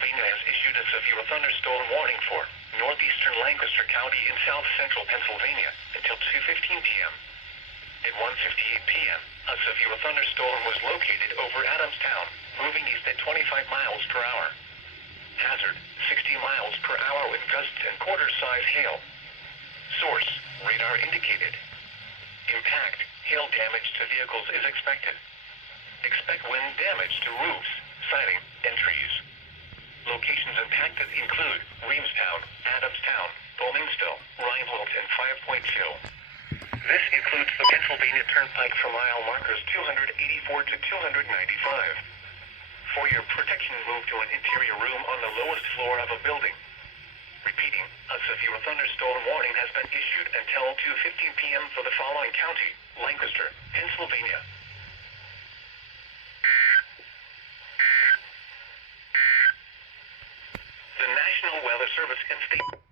Pennsylvania has issued a severe thunderstorm warning for northeastern Lancaster County in south central Pennsylvania until 2:15 p.m. At 1:58 p.m., a severe thunderstorm was located over Adamstown, moving east at 25 miles per hour. Hazard, 60 miles per hour with gusts and quarter-size hail. Source, radar indicated. Impact, hail damage to vehicles is expected. Expect wind damage to roofs, siding, and trees. Locations impacted include Reamstown, Adamstown, Bowmansville, Reinhold, and Five Point Hill. This includes the Pennsylvania Turnpike from mile markers 284 to 295. For your protection, move to an interior room on the lowest floor of a building. Repeating, a severe thunderstorm warning has been issued until 2:15 p.m. for the following county: Lancaster, Pennsylvania. The National Weather Service and State